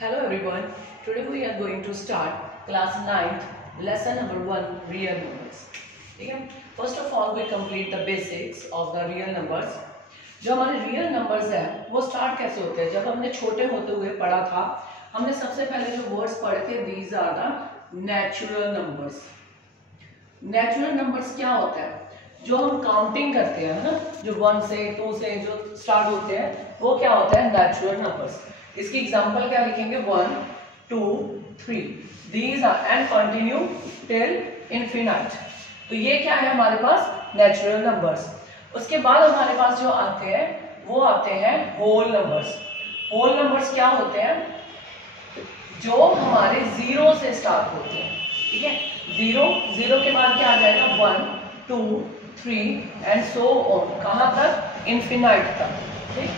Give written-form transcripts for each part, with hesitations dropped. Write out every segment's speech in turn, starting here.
Hello everyone. Today we are going to start class 9th lesson number 1 real numbers. ठीक है. First of all we complete the basics of the real numbers. जो हमारे real numbers है वो start कैसे होते हैं. जब हमने छोटे होते हुए पढ़ा था हमने सबसे पहले जो वर्ड्स पढ़े थे these are the natural numbers. Natural numbers क्या होता है? जो हम काउंटिंग करते हैं ना, जो 1 से 2 से जो स्टार्ट होते हैं वो क्या होता है? Natural numbers. इसकी एग्जांपल क्या लिखेंगे? 1 2 3 these are and continue till infinite. तो ये क्या है हमारे पास? Natural numbers. उसके बाद हमारे पास जो आते हैं वो आते हैं होल नंबर्स. होल नंबर्स क्या होते हैं? जो हमारे जीरो से स्टार्ट होते हैं. ठीक है. जीरो के बाद क्या आ जाएगा? 1 2 3 एंड सो ऑन. कहां तक? इनफिनिट तक. ठीक.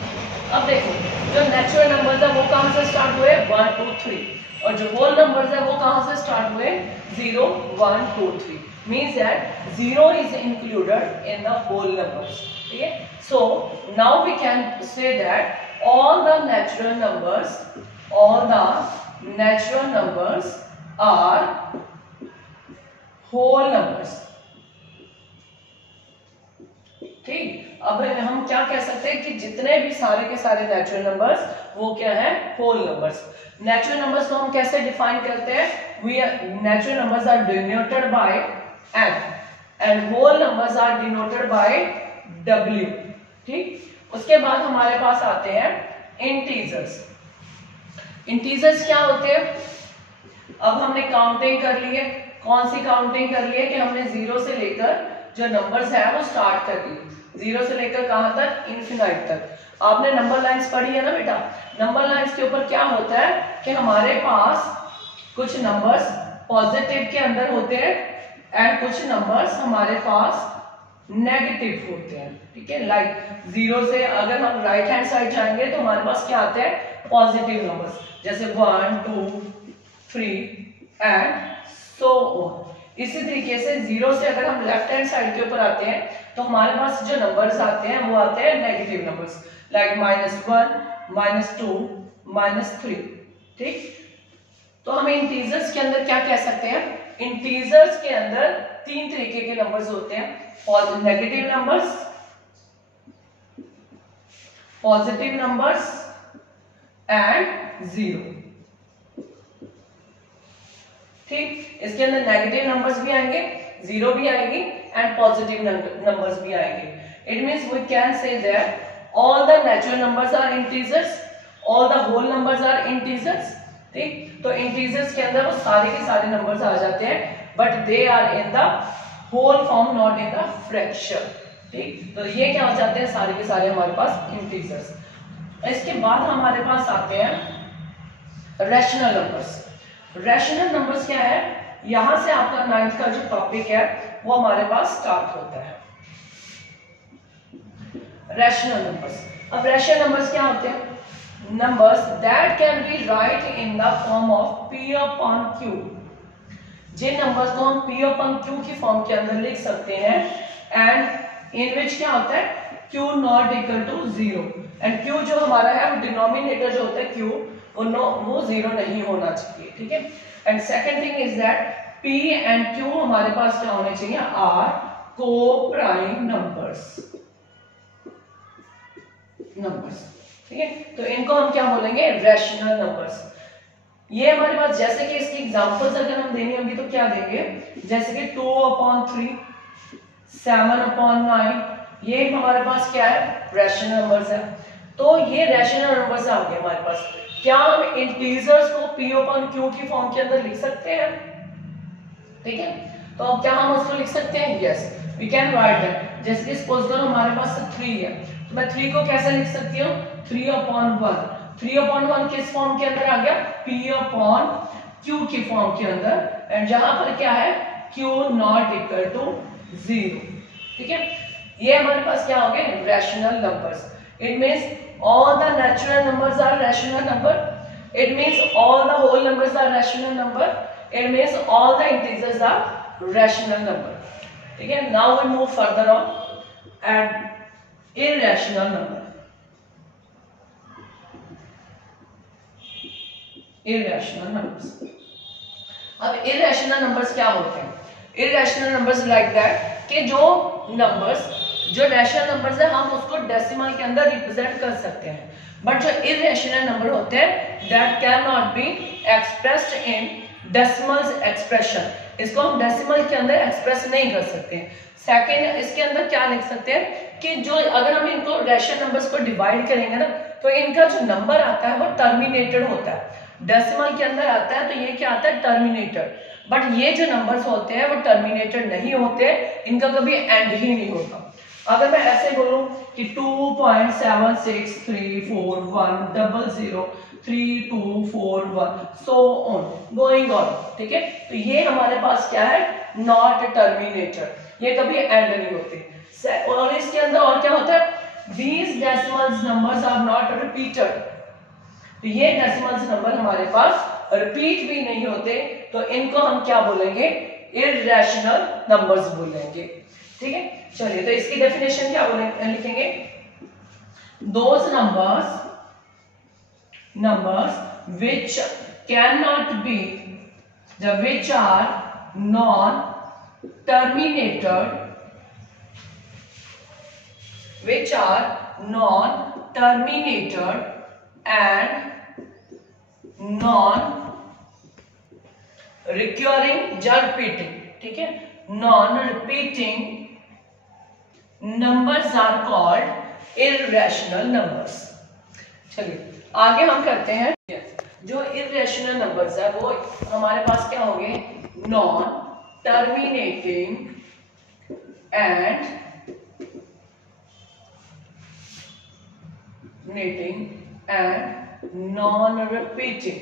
अब देखो जो नेचुरल नंबर्स है वो कहां से स्टार्ट हुए? 1 2 3. और जो होल नंबर्स है वो कहां से स्टार्ट हुए? 0 1 2 3. Means that 0 is included in the whole numbers. ठीक है. So now we can say that all the natural numbers are whole numbers. ठीक. अब हम क्या कह सकते हैं कि जितने भी सारे के सारे नेचुरल नंबर्स वो क्या है? Whole numbers. नेचुरल नंबर्स को हम कैसे डिफाइन करते हैं? Natural numbers are denoted by n and whole numbers are denoted by w. ठीक. उसके बाद हमारे पास आते हैं इंटीजर्स. इंटीजर्स क्या होते हैं? अब हमने काउंटिंग कर ली है. कौन सी काउंटिंग कर ली है? कि हमने जीरो से लेकर जो नंबर्स है वो स्टार्ट कर दी. जीरो से लेकर कहां तक? इनफिनिट तक. आपने नंबर लाइंस पढ़ी है ना बेटा. नंबर लाइंस के ऊपर क्या होता है कि हमारे पास कुछ नंबर्स पॉजिटिव के अंदर होते हैं एंड कुछ नंबर्स हमारे पास नेगेटिव होते हैं. ठीक है. लाइक जीरो से अगर हम राइट हैंड साइड जाएंगे तो हमारे पास क्या आते हैं? Positive numbers. जैसे 1 2 3 एंड सो ऑन. इसी तरीके से जीरो से अगर हम लेफ्ट हैंड साइड के ऊपर आते हैं तो हमारे पास जो नंबर्स आते हैं वो आते हैं नेगेटिव नंबर्स. लाइक -1 -2 -3. ठीक. तो हम इंटीजर्स के अंदर क्या कह सकते हैं? इंटीजर्स के अंदर तीन तरीके के नंबर्स होते हैं. Negative numbers, positive numbers and zero. ठीक. इसके अंदर नेगेटिव नंबर्स भी आएंगे, जीरो भी आएंगे एंड पॉजिटिव नंबर्स भी आएंगे. It means we can say that all the natural numbers are integers, all the whole numbers are integers. ठीक. तो इंटीजर्स के अंदर वो सारे के सारे नंबर्स आ जाते हैं but they are in the whole form, not in the fraction. ठीक. तो ये क्या हो जाते हैं? सारे के सारे हमारे पास इंटीजर्स. इसके बाद हमारे पास आते हैं रैशनल नंबर्स. रैशनल नंबर्स क्या है? यहां से आपका 9th का जो टॉपिक है वो हमारे पास स्टार्ट होता है. Rational numbers. अब रैशनल नंबर्स क्या होते हैं? Numbers that can be write in the form of p upon q. जिन नंबर्स को हम p अपॉन q की फॉर्म के अंदर लिख सकते हैं एंड इन विच क्या होता है? q not equal to 0. And q जो हमारा है वो डिनोमिनेटर जो होता है q वो जीरो नहीं होना चाहिए. ठीक है. And second thing is that p and q हमारे पास क्या होने चाहिए? आर को प्राइम नंबर्स. ठीक है. तो इनको हम क्या बोलेंगे? Rational numbers. ये हमारे पास जैसे कि इसकी एग्जांपल्स अगर हम देंगे होंगे तो क्या देंगे? जैसे कि 2 अपॉन 3 7 अपॉन 9. ये हमारे पास क्या है? रैशनल नंबर्स है. तो ये रैशनल नंबर्स आ गए हमारे पास. क्या हम इंटीजर्स को p अपॉन q की फॉर्म के अंदर लिख सकते हैं? ठीक है. तो अब क्या हम उसको लिख सकते हैं? Yes we can write that. जैसे कि सपोज करो हमारे पास 3 है तो मैं 3 को कैसे लिख सकती हूँ? 3 अपॉन 1. 3 अपॉन 1 किस फॉर्म के अंदर आ गया? p अपॉन q की फॉर्म के अंदर. एंड जहां पर क्या है? q not equal to 0. ठीक है. ये हमारे पास क्या हो गए? Rational numbers. It means all the natural numbers are rational number. It means all the whole numbers are rational number. It means all the integers are rational number. ठीक है. Now we move further on and irrational number. Irrational numbers. अब irrational numbers क्या होते हैं? Irrational numbers like that कि जो numbers, जो rational numbers है हम उसको डेसिमल के अंदर रिप्रेजेंट कर सकते हैं, बट जो इरेशनल नंबर होते हैं that can not be expressed in decimals expression, इसको हम डेसिमल के अंदर एक्सप्रेस नहीं कर सकते। सेकेंड, इसके अंदर क्या लिख सकते हैं कि जो अगर हम इनको रैशनल नंबर्स को डिवाइड करेंगे ना तो इनका जो नंबर आता है वो टर्मिनेटेड होता है, डेसिमल के अंदर आता है तो ये क्या आता है टर्मिनेटेड, बट ये जो नंबर्स होते हैं वो टर्मिनेटेड नहीं होते, इनका कभी एंड ही नहीं होता। अगर मैं ऐसे बोलूं कि 2.76341003241 सो ऑन गोइंग ऑन, ठीक है, तो ये हमारे पास क्या है नॉट टर्मिनेटेड, ये कभी एंड नहीं होते। और इसके अंदर और क्या होता है, these decimals numbers are not repeated, तो ये डेसिमल्स नंबर हमारे पास रिपीट भी नहीं होते, तो इनको हम क्या बोलेंगे इरेशनल नंबर्स बोलेंगे, ठीक है। चलिए तो इसकी डेफिनेशन क्या लिखेंगे, those numbers which cannot be the which are non terminated and non recurring या repeating, ठीक है, non repeating numbers are called irrational numbers। चलिए आगे हम करते हैं, जो irrational numbers है वो हमारे पास क्या होंगे, non terminating and non-repeating,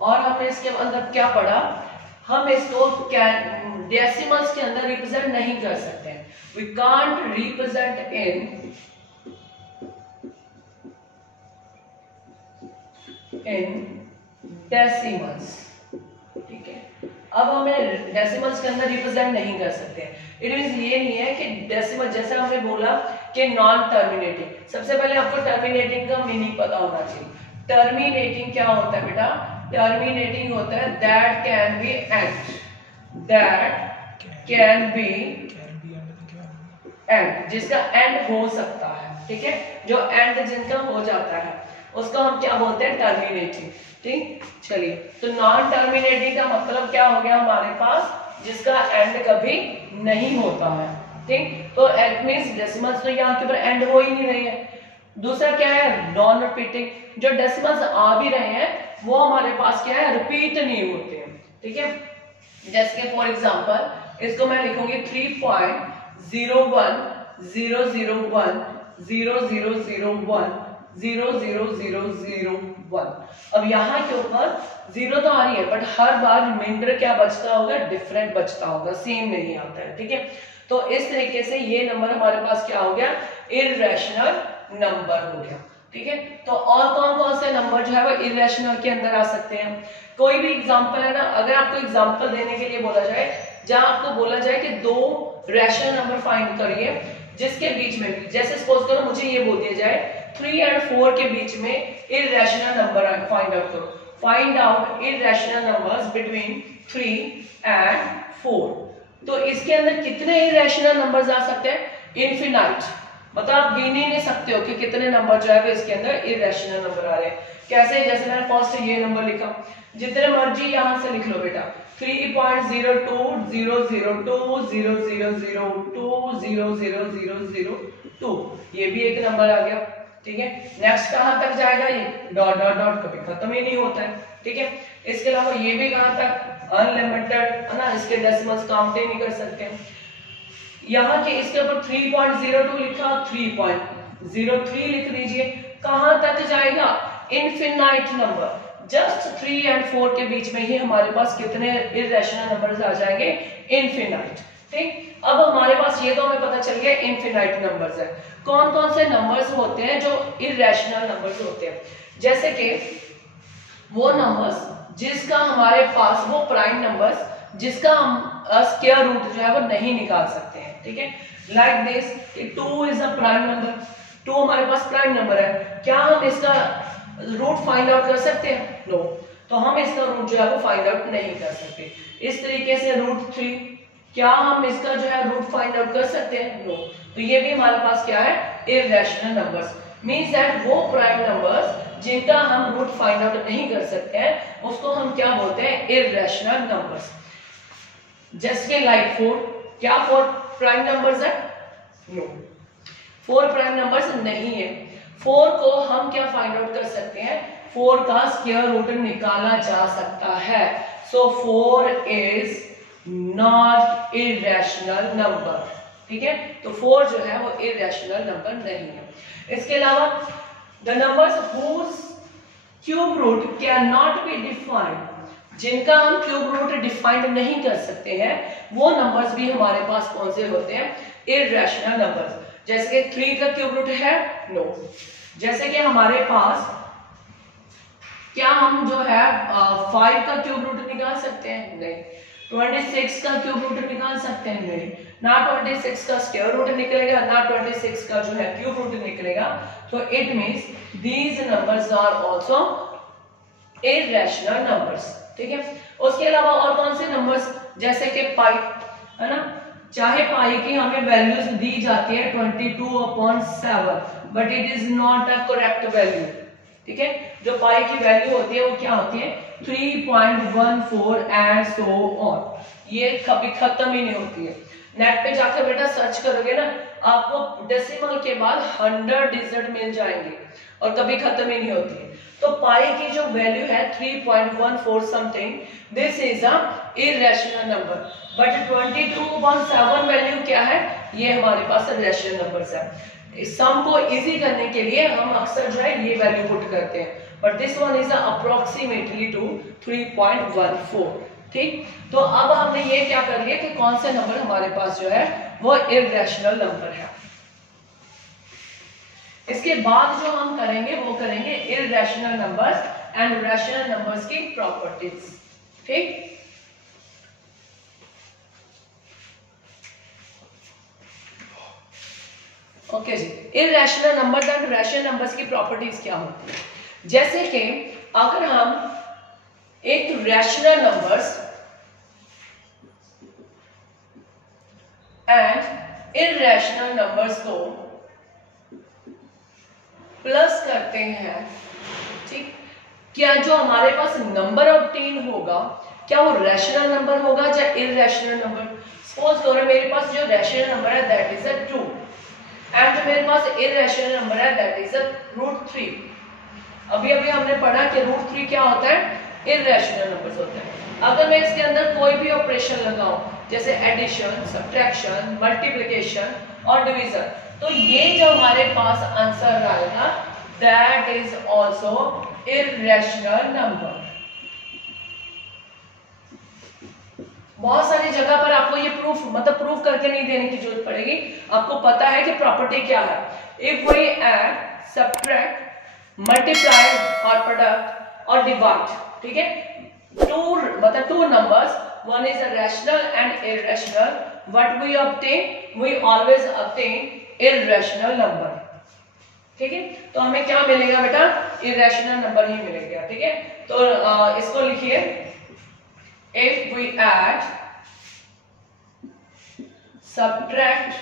और हमने इसके अंदर क्या पढ़ा, हम इसको डेसिमल्स के अंदर रिप्रेजेंट नहीं कर सकते हैं, we can't represent in decimals, ठीक है। अब हमें डेसिमल्स के अंदर रिप्रेजेंट नहीं कर सकते, इट मींस ये नहीं है कि डेसिमल, जैसे हमने बोला कि नॉन टर्मिनेटिंग, सबसे पहले आपको टर्मिनेटिंग का मीनिंग पता होना चाहिए। टर्मिनेटिंग क्या होता है बेटा, टर्मिनेटिंग होता है दैट कैन बी एंड, जिसका एंड हो सकता है, ठीक है, जो एंड जिनका हो जाता है उसको हम क्या बोलते हैं टर्मिनेटिंग, ठीक। चलिए तो नॉन टर्मिनेटिंग का मतलब क्या हो गया हमारे पास, जिसका एंड कभी नहीं होता है, ठीक, तो इट मींस डेसिमल्स तो यहाँ के ऊपर एंड हो ही नहीं रही है। दूसरा क्या है नॉन रिपीटिंग, जो डेसिमल्स आ भी रहे हैं वो हमारे पास क्या है रिपीट नहीं होते हैं, ठीक है। जैसे फॉर एग्जांपल इसको मैं लिखूंगी 3.01000100001। अब यहाँ के ऊपर जीरो तो आ रही है बट हर बार रिमाइंडर क्या बचता होगा, डिफरेंट बचता होगा, सेम नहीं आता है, ठीक है। तो इस तरीके से ये नंबर हमारे पास क्या हो गया इरेशनल नंबर हो गया, ठीक है। तो और कौन कौन से नंबर जो है वो इरेशनल के अंदर आ सकते हैं, कोई भी एग्जांपल है ना, अगर आपको एग्जांपल देने के लिए बोला जाए, जहां आपको बोला जाए कि दो रैशनल नंबर फाइंड करिए जिसके बीच में भी, जैसे सपोज करो मुझे ये बोल दिया जाए 3 और 4 के बीच में इरेशनल नंबर फाइंड आउट करो, find out irrational numbers between 3 and 4, तो इसके अंदर कितने इरेशनल नंबर्स आ सकते हैं, इनफिनाइट, मतलब आप गिन ही नहीं सकते हो कि कितने नंबर जो है इसके अंदर इरेशनल नंबर आ रहे हैं। कैसे, जैसे मैंने फर्स्ट ये नंबर लिखा, जितने मर्जी यहां से लिख लो बेटा, 3.02000002000002, ये भी एक नंबर आ गया, ठीक है। नेक्स्ट कहां तक जाएगा, ये डॉट डॉट डॉट कभी खत्म ही नहीं होता है, ठीक है। इसके अलावा ये भी कहां तक अनलिमिटेड है ना, इसके डेसिमल्स काउंट ही नहीं कर सकते। यहाँ के इसके ऊपर 3.02 लिखा, 3.03 लिख लीजिए, कहां तक जाएगा इनफिनाइट नंबर, जस्ट 3 और 4 के बीच में ही हमारे पास कितने इरेशनल नंबर्स आ जाएंगे, इनफिनाइट, ठीक। अब हमारे पास ये तो हमें पता चल गया इनफिनाइट नंबर्स है। कौन कौन से नंबर्स होते हैं जो इरेशनल नंबर्स होते हैं, जैसे कि वो नंबर्स जिसका हमारे पास, वो प्राइम नंबर्स जिसका हम स्क्वायर रूट जो है वो नहीं निकाल सकते हैं, ठीक है। Like this 2 is a prime number, 2 हमारे पास प्राइम नंबर है, क्या हम इसका रूट फाइंड आउट कर सकते हैं? नो, तो हम इसका रूट जो है वो फाइंड आउट नहीं कर सकते। इस तरीके से रूट 3, क्या हम इसका जो है रूट फाइंड आउट कर सकते हैं? नो, तो ये भी हमारे पास क्या है? Irrational numbers. मींस दैट वो प्राइम नंबर्स जिनका हम रूट फाइंड आउट नहीं कर सकते हैं उसको हम क्या बोलते हैं? Irrational numbers. जैसे कि लाइक 4, क्या 4 प्राइम नंबर्स है? नो, 4 प्राइम नंबर्स नहीं है। 4 को हम क्या फाइंड आउट कर सकते हैं? 4 का स्क्वायर रूट निकाला जा सकता है। सो 4 इज नॉट इररेशनल नंबर, ठीक है? तो 4 जो है वो इररेशनल नंबर नहीं है। इसके अलावा the numbers whose cube root can not be defined, जिनका हम क्यूब रूट डिफाइंड नहीं कर सकते हैं वो नंबर्स भी हमारे पास कौन से होते हैं? Irrational numbers. जैसे कि 3 का क्यूब रूट है? नो। जैसे कि हमारे पास क्या हम जो है 5 का क्यूब रूट निकाल सकते हैं? नहीं। 26 का क्यूब रूट निकाल सकते हैं? नहीं। ना 26 का स्क्वायर रूट निकलेगा, ना 26 का जो है क्यूब रूट निकलेगा। तो it means these numbers are also irrational numbers, ठीक है? उसके अलावा और कौन से नंबर्स? जैसे कि पाई, है ना? चाहे पाई की हमें वैल्यूज दी जाती है 22/7, but it is not a correct value, ठीक है? जो पाई की वैल्यू होती है वो क्या होती है? 3.14 एंड सो ऑन। ये कभी खत्म ही नहीं होती है। नेट पे जाकर बेटा सर्च करोगे ना, आपको डेसिमल के बाद 100 डिजिट मिल जाएंगे और कभी खत्म ही नहीं होती है। तो पाई की जो वैल्यू है 3.14 something, this is a irrational number. But 22/7 value क्या है? ये हमारे पास रैशनल नंबर्स है। सम को इजी करने के लिए हम अक्सर जो है ये वैल्यू पुट करते हैं, but this one is approximately two 3.14, ठीक? तो अब हमने ये क्या कर लिया कि कौन से नंबर हमारे पास जो है वो इररेशनल नंबर है। इसके बाद जो हम करेंगे वो करेंगे irrational numbers and rational numbers की प्रॉपर्टीज, ठीक? ओके जी, irrational numbers and rational numbers की प्रॉपर्टीज क्या होती है? जैसे कि अगर हम एक rational numbers and irrational numbers को प्लस करते हैं, ठीक? क्या जो हमारे पास नंबर ऑब्टेन होगा क्या वो रैशनल नंबर होगा या इररेशनल नंबर? सपोज करो मेरे पास जो रैशनल नंबर है दैट इज 2 एंड जो मेरे पास इररेशनल नंबर है दैट इज √3। अभी अभी हमने पढ़ा कि √3 क्या होता है? इररेशनल नंबर्स होते हैं। अगर मैं इसके अंदर कोई भी ऑपरेशन लगाऊं जैसे एडिशन, सब्ट्रैक्शन, मल्टीप्लिकेशन और डिवीजन, तो ये जो हमारे पास आंसर आएगा that is also irrational number. बहुत सारी जगह पर आपको ये प्रूफ करके नहीं देने की जरूरत पड़ेगी, आपको पता है कि प्रॉपर्टी क्या है। If we add, subtract, multiply और प्रोडक्ट और डिवाइड, ठीक है, two numbers, one is a rational and irrational, what we obtain? We always obtain irrational number, ठीक है? तो हमें क्या मिलेगा बेटा? इररेशनल नंबर ही मिलेगा, ठीक है? तो इसको लिखिए, if we add, subtract,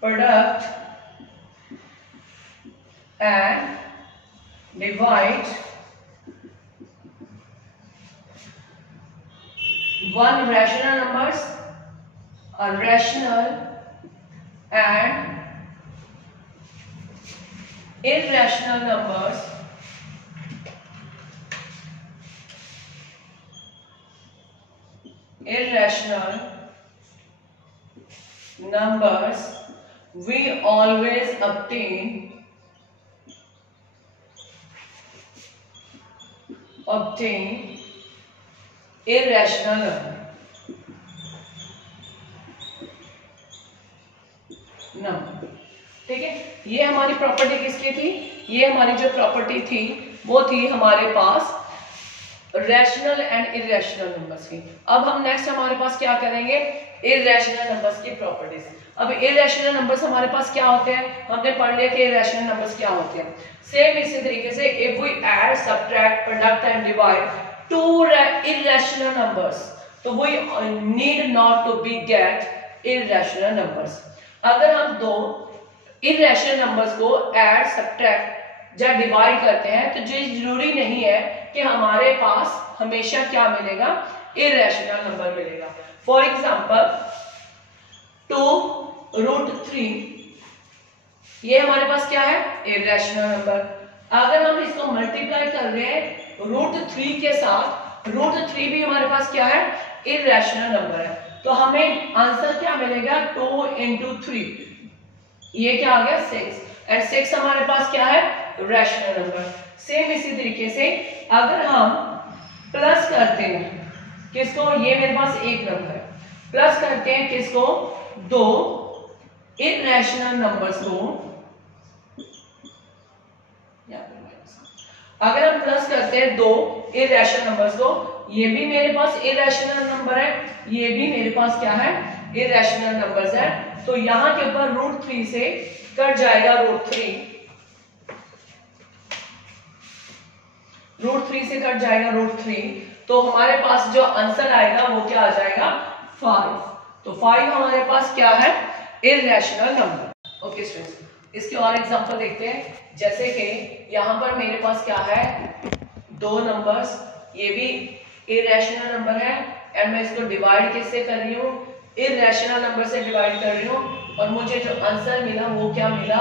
product and divide one rational numbers, a rational and irrational numbers, we always obtain irrational number, ठीक है? ये हमारी प्रॉपर्टी किसकी थी? ये हमारी जो प्रॉपर्टी थी वो थी हमारे पास रैशनल एंड इरेशनल नंबर्स की। अब हम नेक्स्ट हमारे पास क्या करेंगे, इरेशनल नंबर्स की प्रॉपर्टीज। अब इरेशनल नंबर्स हमारे पास क्या होते हैं, हमने पढ़ लिया कि इरेशनल नंबर्स क्या होते हैं। सेम इसी तरीके से if we add, subtract, product and divide two irrational numbers, तो we need not to be get irrational numbers. अगर हम दो इरेशनल नंबर्स को ऐड, सब्ट्रैक्ट या डिवाइड करते हैं तो ये जरूरी नहीं है कि हमारे पास हमेशा क्या मिलेगा, इरेशनल नंबर मिलेगा। फॉर एग्जांपल 2√3 ये हमारे पास क्या है, इरेशनल नंबर। अगर हम इसको मल्टीप्लाई कर रहे हैं √3 के साथ, √3 भी हमारे पास क्या है, इरेशनल नंबर है, तो हमें आंसर क्या मिलेगा, 2 × 3, ये क्या आ गया 6, एंड 6 हमारे पास क्या है, रैशनल नंबर। सेम इसी तरीके से अगर हम प्लस करते हैं किसको, ये मेरे पास एक नंबर है, प्लस करते हैं किसको, दो इरेशनल नंबर्स को, अगर हम प्लस करते हैं दो इरेशनल नंबर्स को, ये भी मेरे पास इरेशनल नंबर है, ये भी मेरे पास क्या है, इरेशनल नंबर्स है, तो यहां के ऊपर √3 से कट जाएगा √3 से कट जाएगा √3, तो हमारे पास जो आंसर आएगा वो क्या आ जाएगा, 5। तो 5 हमारे पास क्या है, इरेशनल नंबर। ओके स्टूडेंट्स, इसके और एग्जांपल देखते हैं। जैसे कि यहाँ पर मेरे पास क्या है, दो नंबर्स, ये भी इरेशनल नंबर है, एंड मैं इसको डिवाइड किससे कर रही हूँ, इरेशनल नंबर से डिवाइड कर रही हूँ, और मुझे जो आंसर मिला वो क्या मिला,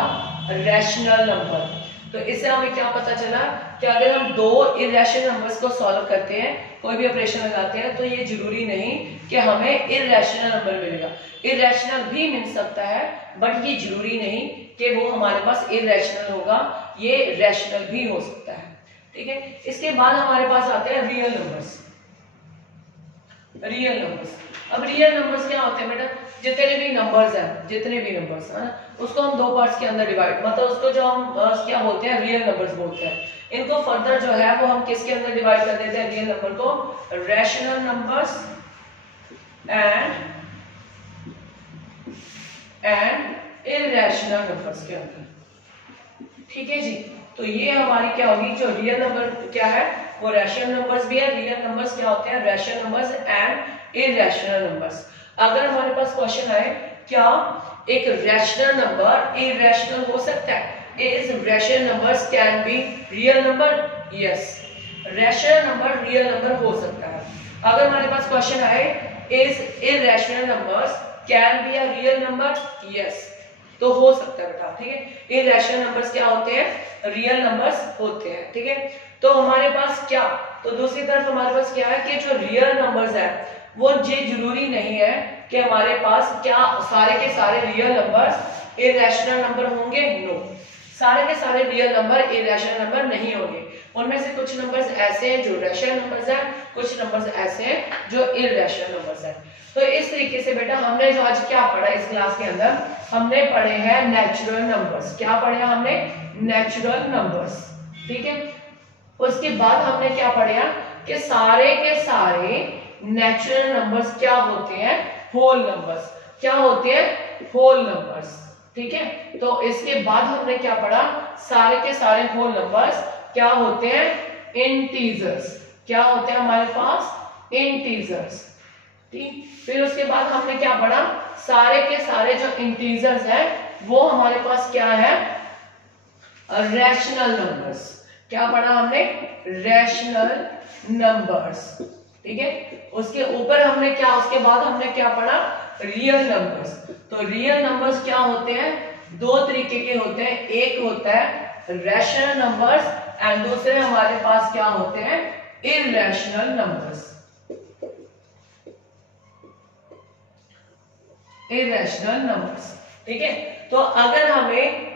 रैशनल नंबर। तो इससे हमें क्या पता चला कि अगर हम दो इरेशनल नंबर्स को सॉल्व करते हैं, कोई भी ऑपरेशन लगाते हैं, तो ये जरूरी नहीं कि हमें इरेशनल नंबर मिलेगा। इरेशनल भी मिल सकता है, बट ये जरूरी नहीं कि वो हमारे पास इरेशनल होगा, ये रैशनल भी हो सकता है। ठीक है, इसके बाद हमारे पास आते हैं रियल नंबर्स। रियल नंबर्स, अब रियल नंबर्स क्या होते हैं बेटा, जितने भी नंबर्स हैं उसको हम दो पार्ट्स के अंदर डिवाइड, मतलब उसको जो हम क्या बोलते हैं, रियल नंबर्स बोलते हैं। इनको फर्दर जो है वो हम किसके अंदर डिवाइड कर देते हैं, रियल नंबर को rational numbers and irrational numbers के अंदर। ठीक है जी, तो ये हमारी क्या होगी, जो रियल नंबर क्या है वो रैशनल नंबर्स भी है, रियल नंबर्स क्या होते हैं, rational numbers and irrational numbers. अगर हमारे पास क्वेश्चन आए क्या एक रैशनल नंबर इरेशनल हो सकता है, is rational numbers can be real number, yes, rational number real number हो सकता है। अगर हमारे पास क्वेश्चन आए is irrational numbers can be a real number, yes, तो हो सकता है बेटा। ठीक है, इरेशनल नंबर्स क्या होते हैं, रियल नंबर्स होते हैं। ठीक है, तो हमारे पास क्या, तो दूसरी तरफ हमारे पास क्या है कि जो रियल नंबर्स है वो ये जरूरी नहीं है कि हमारे पास क्या सारे के सारे रियल नंबर्स इरेशनल नंबर होंगे, नो, सारे के सारे रियल नंबर इरेशनल नंबर नहीं होंगे। उनमें से कुछ नंबर्स ऐसे हैं जो रैशनल नंबर्स हैं, कुछ नंबर्स ऐसे हैं जो इरेशनल नंबर्स हैं। तो इस तरीके से बेटा हमने जो आज क्या पढ़ा इस क्लास के अंदर, हमने पढ़े हैं नेचुरल नंबर्स। क्या पढ़े हमने, नेचुरल नंबर्स। ठीक है, उसके बाद हमने क्या पढ़ा कि सारे के सारे नेचुरल नंबर्स क्या होते हैं, होल नंबर्स। क्या होते हैं, होल नंबर्स। ठीक है, तो इसके बाद हमने क्या पढ़ा, सारे के सारे होल नंबर्स क्या होते हैं, इंटीजर्स। क्या होते हैं हमारे पास, इंटीजर्स। ठीक, फिर उसके बाद हमने क्या पढ़ा, सारे के सारे जो इंटीजर्स हैं वो हमारे पास क्या है, रैशनल नंबर्स। क्या पढ़ा हमने, रैशनल नंबर्स। ठीक है, उसके ऊपर हमने क्या, उसके बाद हमने क्या पढ़ा, रियल नंबर्स। तो रियल नंबर्स क्या होते हैं, दो तरीके के होते हैं, एक होता है रैशनल नंबर्स एंड दूसरे हमारे पास क्या होते हैं, इरेशनल नंबर्स। Irrational numbers. ठीक है, तो अगर हमें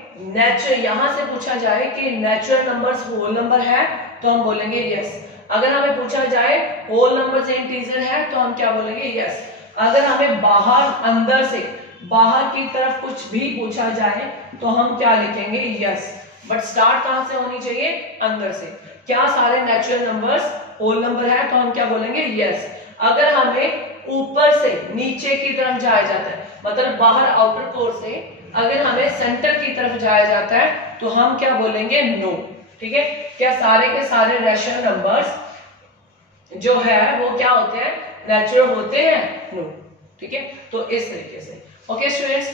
यहां से पूछा जाए कि नेचुरल नंबर्स होल नंबर है तो हम बोलेंगे यस। अगर हमें पूछा जाए होल नंबर्स इंटीजर है तो हम क्या बोलेंगे, यस। अगर हमें बाहर अंदर से बाहर की तरफ कुछ भी पूछा जाए तो हम क्या लिखेंगे, यस। बट स्टार्ट कहां से होनी चाहिए, अंदर से। क्या सारे नेचुरल नंबर्स होल नंबर है? तो हम क्या बोलेंगे? यस। अगर हमें ऊपर से नीचे की तरफ जाया जाता है, मतलब बाहर आउटर कोर से अगर हमें सेंटर की तरफ जाया जाता है तो हम क्या बोलेंगे? नो। ठीक है, क्या सारे के सारे रैशनल नंबर्स जो है वो क्या होते हैं? नेचुरल होते हैं? नो। ठीक है, तो इस तरीके से। ओके स्टूडेंट्स,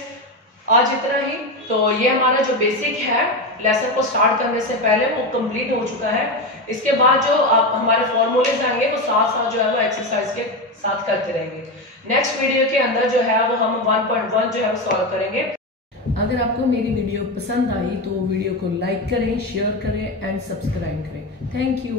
आज इतना ही। तो ये हमारा जो बेसिक है लेसन को स्टार्ट करने से पहले वो कंप्लीट हो चुका है। इसके बाद जो हमारे फॉर्मूलेज आएंगे वो साथ साथ जो है वो एक्सरसाइज के साथ करते रहेंगे। नेक्स्ट वीडियो के अंदर जो है वो हम 1.1 जो है वो सॉल्व करेंगे। अगर आपको मेरी वीडियो पसंद आई तो वीडियो को लाइक करें, शेयर करें एंड सब्सक्राइब करें। Thank you.